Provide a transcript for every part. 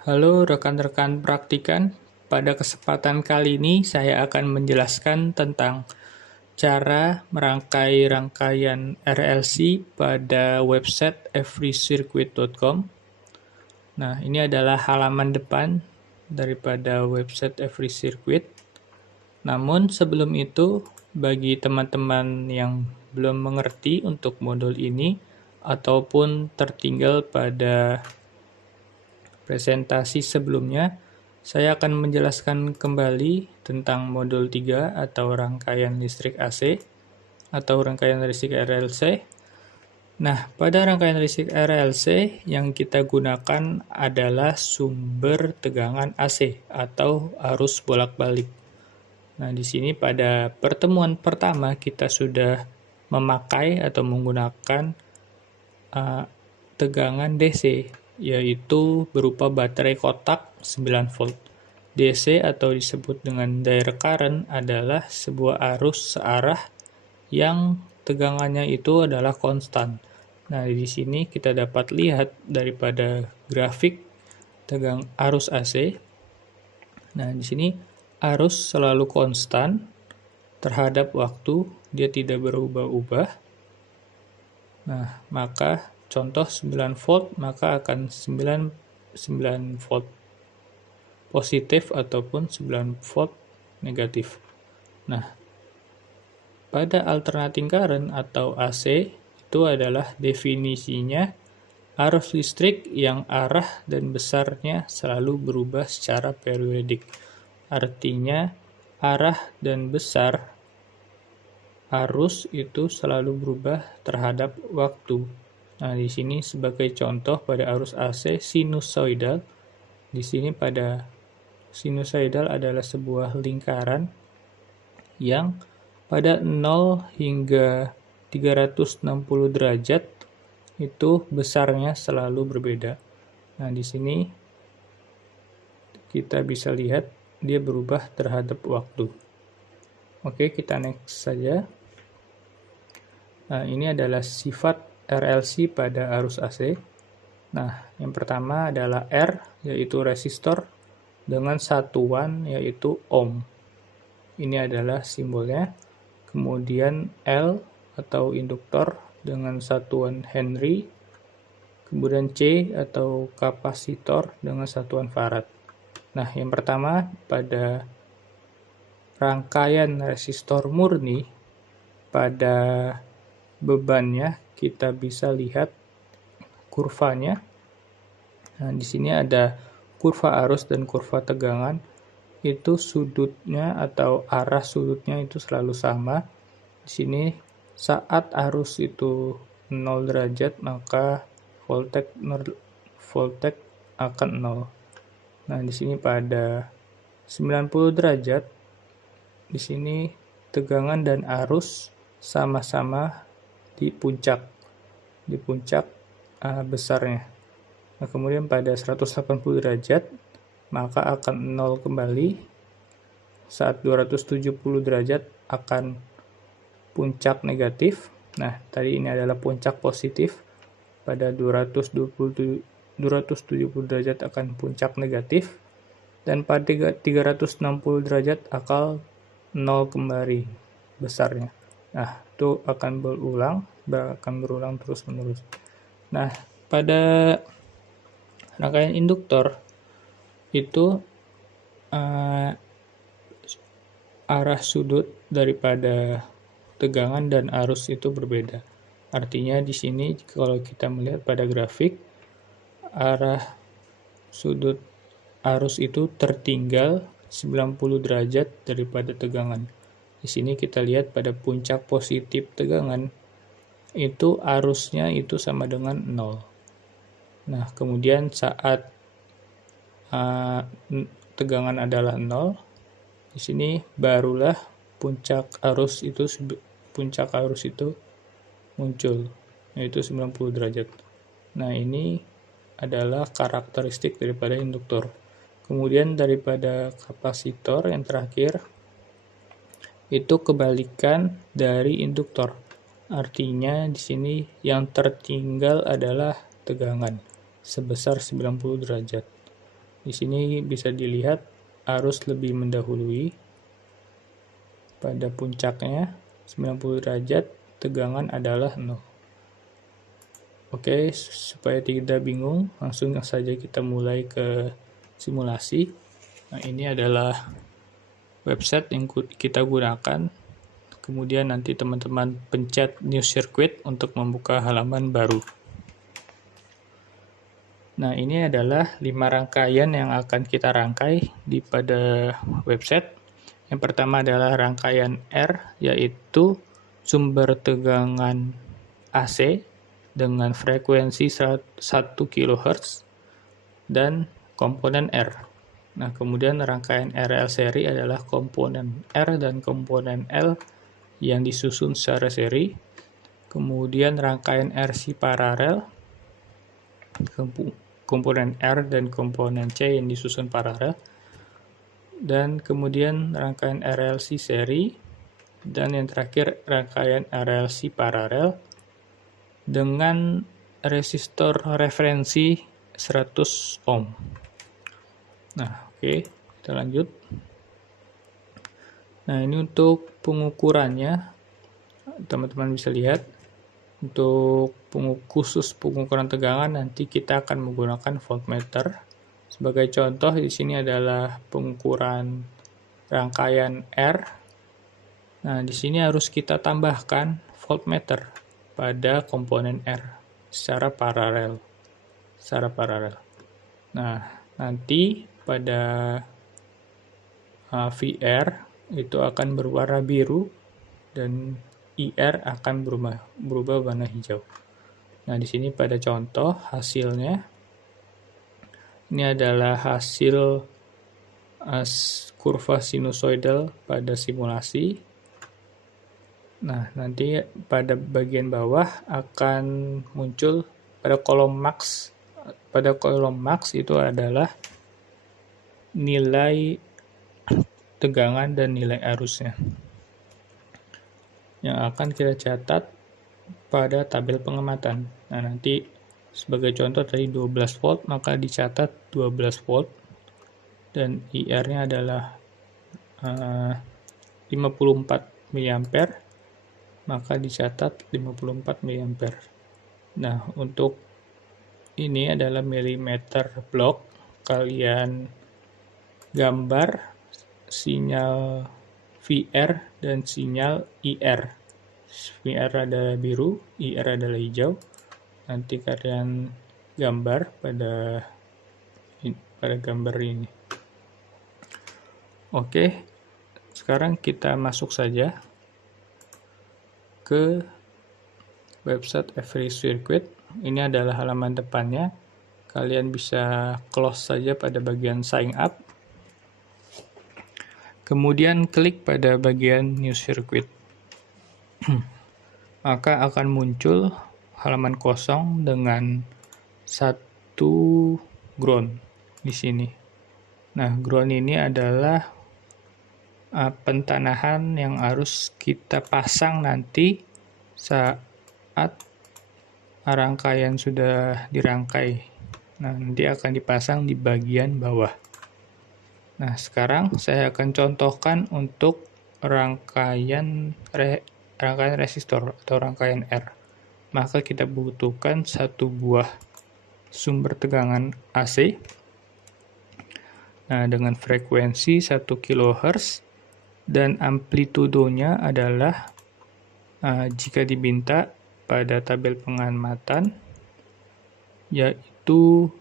Halo rekan-rekan praktikan, pada kesempatan kali ini saya akan menjelaskan tentang cara merangkai rangkaian RLC pada website everycircuit.com. Nah, ini adalah halaman depan daripada website everycircuit. Namun sebelum itu, bagi teman-teman yang belum mengerti untuk modul ini ataupun tertinggal pada presentasi sebelumnya, saya akan menjelaskan kembali tentang modul 3 atau rangkaian listrik AC atau rangkaian listrik RLC. Nah, pada rangkaian listrik RLC yang kita gunakan adalah sumber tegangan AC atau arus bolak-balik. Nah, di sini pada pertemuan pertama kita sudah memakai atau menggunakan tegangan DC, yaitu berupa baterai kotak 9 volt. DC atau disebut dengan direct current adalah sebuah arus searah yang tegangannya itu adalah konstan. Nah, di sini kita dapat lihat daripada grafik tegang arus AC. Nah, di sini arus selalu konstan terhadap waktu, dia tidak berubah-ubah. Nah, maka contoh 9 volt maka akan 9 volt positif ataupun 9 volt negatif. Nah, pada alternating current atau AC itu adalah definisinya arus listrik yang arah dan besarnya selalu berubah secara periodik. Artinya arah dan besar arus itu selalu berubah terhadap waktu. Nah, di sini sebagai contoh pada arus AC sinusoidal. Di sini pada sinusoidal adalah sebuah lingkaran yang pada 0 hingga 360 derajat itu besarnya selalu berbeda. Nah, di sini kita bisa lihat dia berubah terhadap waktu. Oke, kita next saja. Nah, ini adalah sifat RLC pada arus AC. Nah, yang pertama adalah R, yaitu resistor, dengan satuan yaitu ohm. Ini adalah simbolnya. Kemudian L atau induktor dengan satuan Henry. Kemudian C atau kapasitor dengan satuan farad. Nah, yang pertama pada rangkaian resistor murni, pada bebannya kita bisa lihat kurvanya. Nah, di sini ada kurva arus dan kurva tegangan. Itu sudutnya atau arah sudutnya itu selalu sama. Di sini saat arus itu 0 derajat maka voltage akan 0. Nah, di sini pada 90 derajat di sini tegangan dan arus sama-sama di puncak besarnya. Nah, kemudian pada 180 derajat maka akan 0 kembali. Saat 270 derajat akan puncak negatif. Nah, tadi ini adalah puncak positif. Pada 270 derajat akan puncak negatif. Dan pada 360 derajat akan 0 kembali besarnya. Nah, itu akan berulang terus-menerus. Nah, pada rangkaian induktor itu arah sudut daripada tegangan dan arus itu berbeda. Artinya di sini kalau kita melihat pada grafik, arah sudut arus itu tertinggal 90 derajat daripada tegangan. Di sini kita lihat pada puncak positif tegangan itu arusnya itu sama dengan 0. Nah, kemudian saat tegangan adalah 0, di sini barulah puncak arus itu muncul, yaitu 90 derajat. Nah, ini adalah karakteristik daripada induktor. Kemudian daripada kapasitor yang terakhir, itu kebalikan dari induktor. Artinya di sini yang tertinggal adalah tegangan sebesar 90 derajat. Di sini bisa dilihat arus lebih mendahului. Pada puncaknya 90 derajat, tegangan adalah 0. Oke, supaya tidak bingung, langsung saja kita mulai ke simulasi. Nah, ini adalah website yang kita gunakan. Kemudian nanti teman-teman pencet New Circuit untuk membuka halaman baru. Nah, ini adalah 5 rangkaian yang akan kita rangkai pada website. Yang pertama adalah rangkaian R, yaitu sumber tegangan AC dengan frekuensi 1 kHz dan komponen R. Nah, kemudian rangkaian RL seri adalah komponen R dan komponen L yang disusun secara seri. Kemudian rangkaian RC paralel, komponen R dan komponen C yang disusun paralel, dan kemudian rangkaian RLC seri, dan yang terakhir rangkaian RLC paralel dengan resistor referensi 100 ohm. Nah, oke, kita lanjut. Nah, ini untuk pengukurannya, teman-teman bisa lihat. Untuk khusus pengukuran tegangan nanti kita akan menggunakan voltmeter. Sebagai contoh di sini adalah pengukuran rangkaian R. Nah, di sini harus kita tambahkan voltmeter pada komponen R secara paralel. Nah, nanti pada VR itu akan berwarna biru dan IR akan berubah warna hijau. Nah, di sini pada contoh hasilnya, ini adalah hasil kurva sinusoidal pada simulasi. Nah, nanti pada bagian bawah akan muncul pada kolom max. Pada kolom max itu adalah nilai tegangan dan nilai arusnya yang akan kita catat pada tabel pengamatan. Nah, nanti sebagai contoh tadi 12 volt, maka dicatat 12 volt dan IR-nya adalah 54 mA, maka dicatat 54 mA. Nah, untuk ini adalah milimeter block. Kalian gambar sinyal VR dan sinyal IR. VR adalah biru, IR adalah hijau. Nanti kalian gambar pada gambar ini. Oke, sekarang kita masuk saja ke website Every Circuit. Ini adalah halaman depannya. Kalian bisa close saja pada bagian sign up. Kemudian klik pada bagian New Circuit. Maka akan muncul halaman kosong dengan satu ground di sini. Nah, ground ini adalah pentanahan yang harus kita pasang nanti saat rangkaian sudah dirangkai. Nah, nanti akan dipasang di bagian bawah. Nah, sekarang saya akan contohkan untuk rangkaian resistor atau rangkaian R. Maka kita butuhkan satu buah sumber tegangan AC. Nah, dengan frekuensi 1 kHz dan amplitudonya adalah jika diminta pada tabel pengamatan yaitu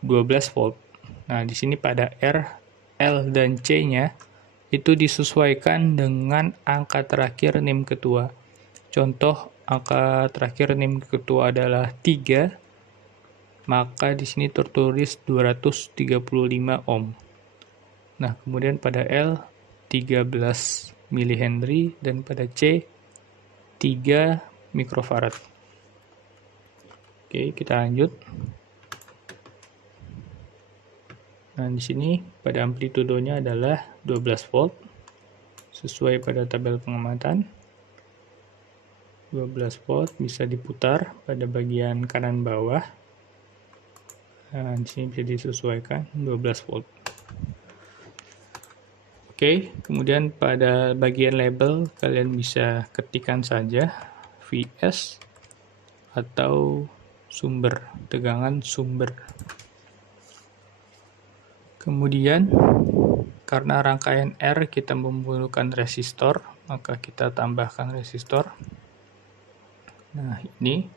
12 volt. Nah, di sini pada R, L, dan C-nya itu disesuaikan dengan angka terakhir NIM ketua. Contoh, angka terakhir NIM ketua adalah 3, maka di sini tertulis 235 ohm. Nah, kemudian pada L 13 mH dan pada C 3 mikrofarad. Oke, kita lanjut. Nah, di sini pada amplitudonya adalah 12 volt sesuai pada tabel pengamatan. 12 volt bisa diputar pada bagian kanan bawah. Nah, di sini bisa disesuaikan 12 volt. Oke, kemudian pada bagian label kalian bisa ketikkan saja VS atau sumber, tegangan sumber. Kemudian karena rangkaian R kita membutuhkan resistor, maka kita tambahkan resistor. Nah, ini.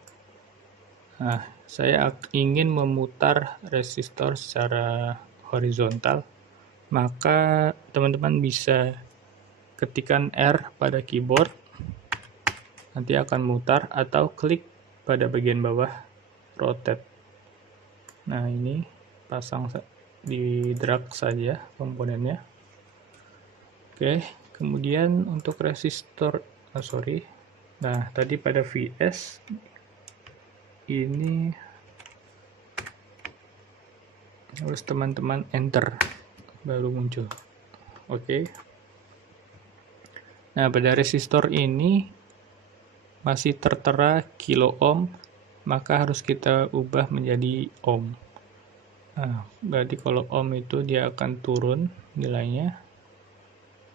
Nah, saya ingin memutar resistor secara horizontal, maka teman-teman bisa ketikkan R pada keyboard, nanti akan mutar, atau klik pada bagian bawah rotate. Nah, ini pasang di drag saja komponennya. Oke, kemudian untuk resistor, nah tadi pada VS ini harus teman-teman enter baru muncul. Oke. Nah, pada resistor ini masih tertera kilo ohm, maka harus kita ubah menjadi ohm. Nah, berarti kalau ohm itu dia akan turun nilainya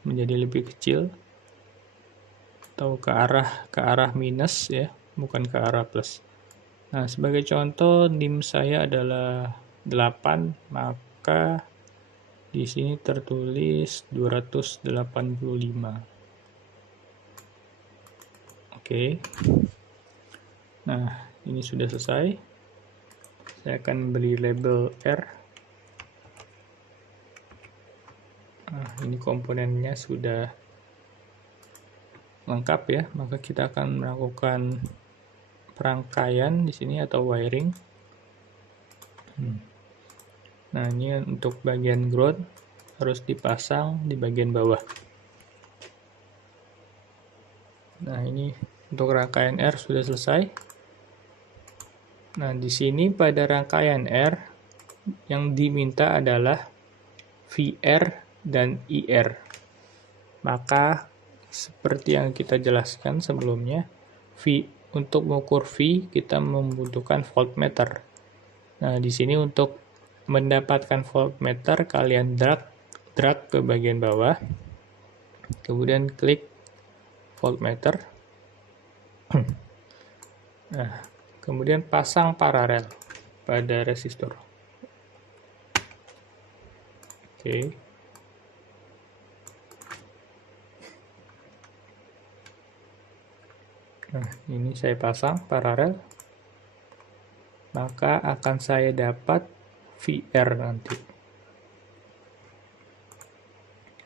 menjadi lebih kecil atau ke arah minus ya, bukan ke arah plus. Nah, sebagai contoh NIM saya adalah 8, maka di sini tertulis 285. Oke. Nah, ini sudah selesai. Saya akan beri label R. Nah, ini komponennya sudah lengkap ya, maka kita akan melakukan perangkaian di sini atau wiring. Nah, ini untuk bagian ground harus dipasang di bagian bawah. Nah, ini untuk rangkaian R sudah selesai. Nah, di sini pada rangkaian R yang diminta adalah VR dan IR. Maka seperti yang kita jelaskan sebelumnya, untuk mengukur V kita membutuhkan voltmeter. Nah, di sini untuk mendapatkan voltmeter kalian drag ke bagian bawah, kemudian klik voltmeter. Nah, kemudian pasang paralel pada resistor. Oke. Nah, ini saya pasang paralel, maka akan saya dapat VR nanti.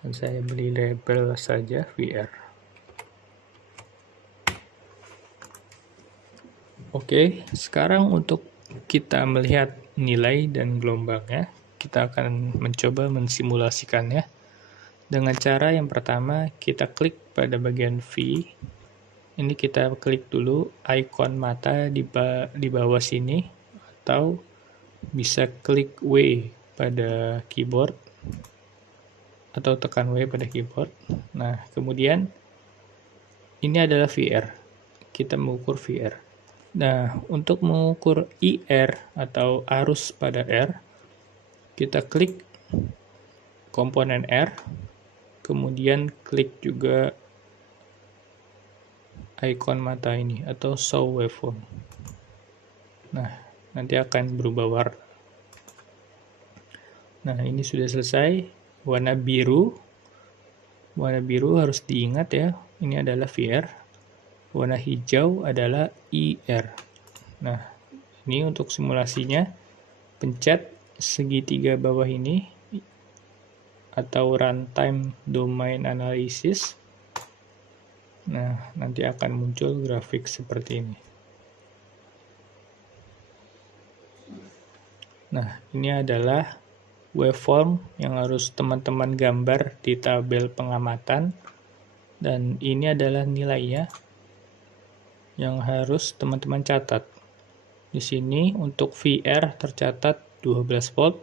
Dan saya beri label saja VR. Oke, sekarang untuk kita melihat nilai dan gelombangnya, kita akan mencoba mensimulasikannya dengan cara yang pertama kita klik pada bagian V. Ini kita klik dulu ikon mata di bawah sini, atau bisa klik W pada keyboard atau tekan W pada keyboard. Nah, kemudian ini adalah VR. Kita mengukur VR. Nah, untuk mengukur IR atau arus pada R, kita klik komponen R, kemudian klik juga ikon mata ini atau show waveform. Nah, nanti akan berubah warna. Nah, ini sudah selesai. Warna biru harus diingat ya, ini adalah VR. Warna hijau adalah IR. Nah, ini untuk simulasinya, pencet segitiga bawah ini atau runtime domain analysis. Nah, nanti akan muncul grafik seperti ini. Nah, ini adalah waveform yang harus teman-teman gambar di tabel pengamatan, dan ini adalah nilainya yang harus teman-teman catat. Di sini untuk VR tercatat 12 volt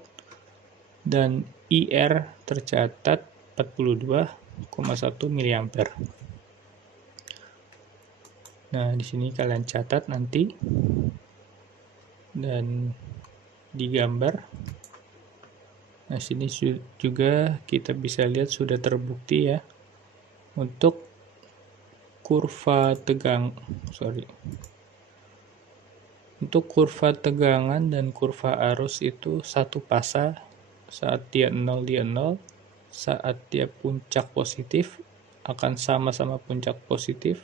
dan IR tercatat 42,1 mA. Nah, di sini kalian catat nanti, dan digambar. Nah, sini juga kita bisa lihat sudah terbukti ya. Untuk kurva Untuk kurva tegangan dan kurva arus itu satu fasa. Saat dia 0, dia 0. Saat dia puncak positif, akan sama-sama puncak positif.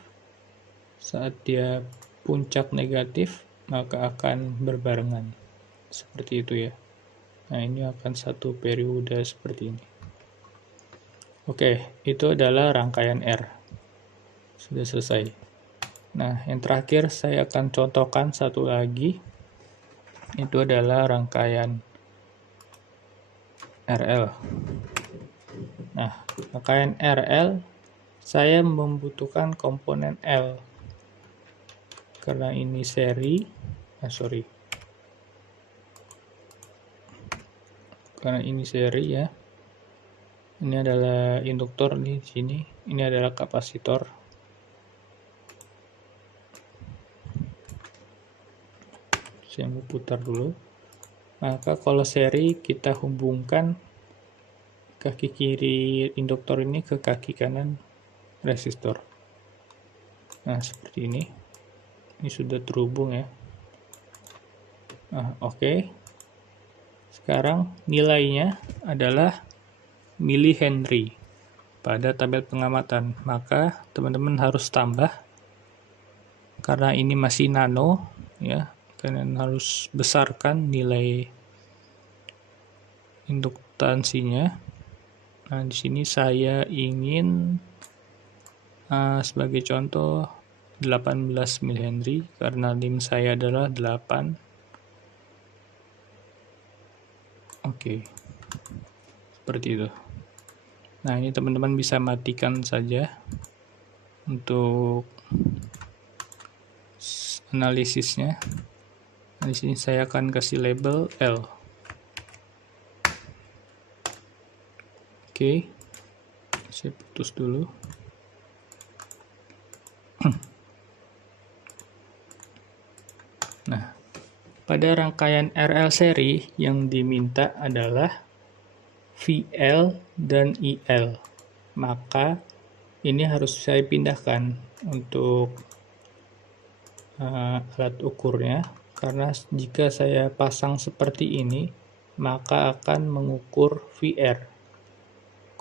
Saat dia puncak negatif, maka akan berbarengan. Seperti itu ya. Nah, ini akan satu periode seperti ini. Oke, itu adalah rangkaian R. Sudah selesai. Nah, yang terakhir saya akan contohkan satu lagi. Itu adalah rangkaian RL. Nah, rangkaian RL, saya membutuhkan komponen L. Karena ini seri, karena ini seri ya. Ini adalah induktor di sini. Ini adalah kapasitor. Saya mau putar dulu. Maka kalau seri kita hubungkan kaki kiri induktor ini ke kaki kanan resistor. Nah, seperti ini. Ini sudah terhubung ya. Nah, oke. Sekarang nilainya adalah milihenry pada tabel pengamatan. Maka teman-teman harus tambah karena ini masih nano ya. Kalian harus besarkan nilai induktansinya. Nah, di sini saya ingin sebagai contoh 18 mH karena lim saya adalah 8. Oke. Seperti itu. Nah, ini teman-teman bisa matikan saja untuk analisisnya. Nah, di sini saya akan kasih label L. Oke. Saya putus dulu. Nah, pada rangkaian RL seri yang diminta adalah VL dan IL. Maka ini harus saya pindahkan untuk alat ukurnya, karena jika saya pasang seperti ini maka akan mengukur VR.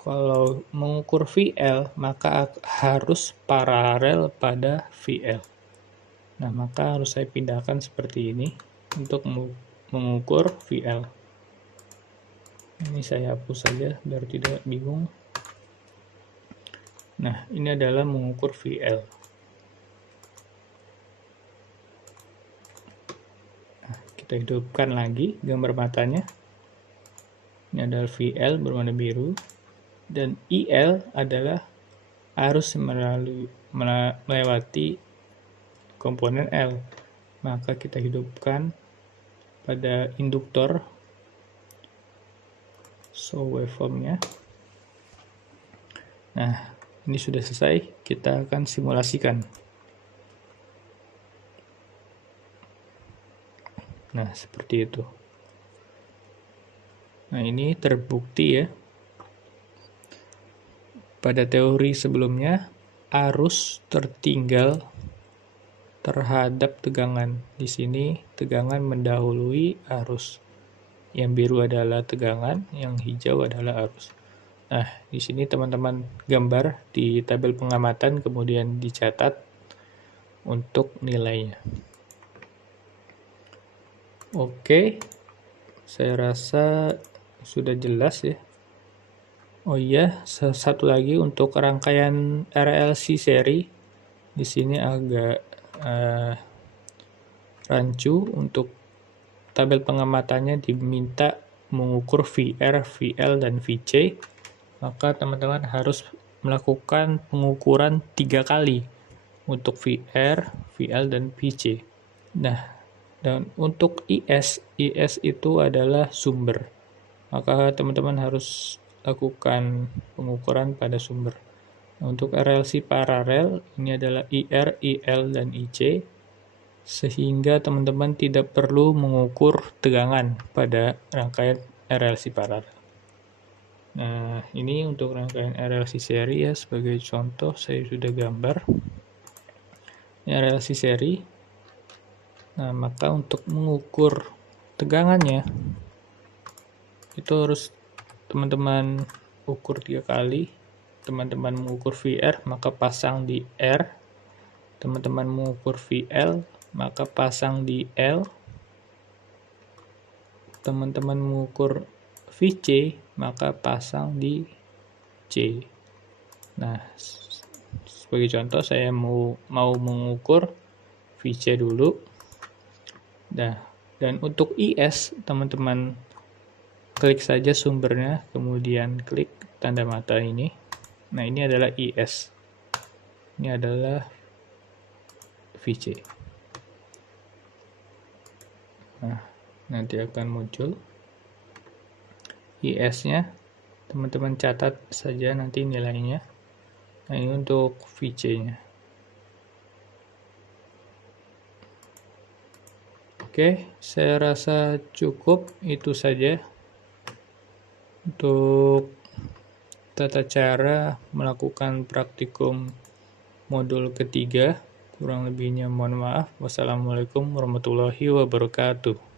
Kalau mengukur VL maka harus paralel pada VL. Nah, maka harus saya pindahkan seperti ini untuk mengukur VL. Ini saya hapus saja biar tidak bingung. Nah, ini adalah mengukur VL. Nah, kita hidupkan lagi gambar matanya. Ini adalah VL berwarna biru. Dan IL adalah arus melewati komponen L. Maka kita hidupkan pada induktor. So, waveformnya. Nah, ini sudah selesai. Kita akan simulasikan. Nah, seperti itu. Nah, ini terbukti ya. Pada teori sebelumnya, arus tertinggal terhadap tegangan. Di sini tegangan mendahului arus. Yang biru adalah tegangan, yang hijau adalah arus. Nah, di sini teman-teman gambar di tabel pengamatan kemudian dicatat untuk nilainya. Oke, saya rasa sudah jelas ya. Oh iya, satu lagi untuk rangkaian RLC seri. Di sini agak rancu. Untuk tabel pengamatannya diminta mengukur VR, VL, dan VC. Maka teman-teman harus melakukan pengukuran 3 kali untuk VR, VL, dan VC. Nah, dan untuk IS itu adalah sumber. Maka teman-teman harus lakukan pengukuran pada sumber. Nah, untuk RLC paralel ini adalah IR, IL, dan IC. sehingga teman-teman tidak perlu mengukur tegangan pada rangkaian RLC paralel. Nah, ini untuk rangkaian RLC seri ya, sebagai contoh saya sudah gambar RLC seri. Nah, maka untuk mengukur tegangannya itu harus teman-teman ukur 3 kali. Teman-teman mengukur VR, maka pasang di R. Teman-teman mengukur VL, maka pasang di L. Teman-teman mengukur VC, maka pasang di C. Nah, sebagai contoh saya mau mengukur VC dulu. Nah, dan untuk IS, teman-teman klik saja sumbernya, kemudian klik tanda mata ini. Nah, ini adalah IS. Ini adalah VC. Nah, nanti akan muncul IS-nya. Teman-teman catat saja nanti nilainya. Nah, ini untuk VC-nya. Oke, saya rasa cukup itu saja untuk tata cara melakukan praktikum modul ketiga. Kurang lebihnya mohon maaf. Wassalamualaikum warahmatullahi wabarakatuh.